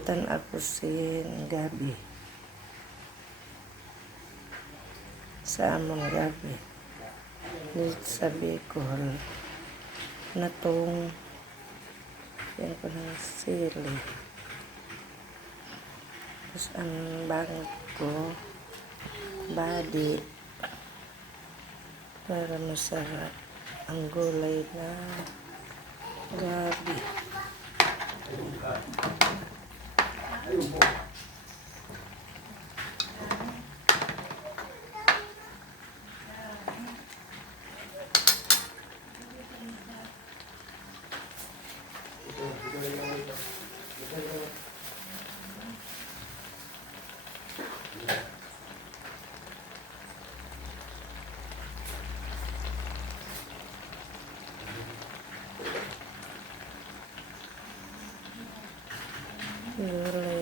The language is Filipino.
Butan ako sin gabi. Sa among gabi. Dito sa Bicol. Natong yan ko ng sili. Tapos ang bangot ko, body, para masarap ang gulay na gabi. Gulay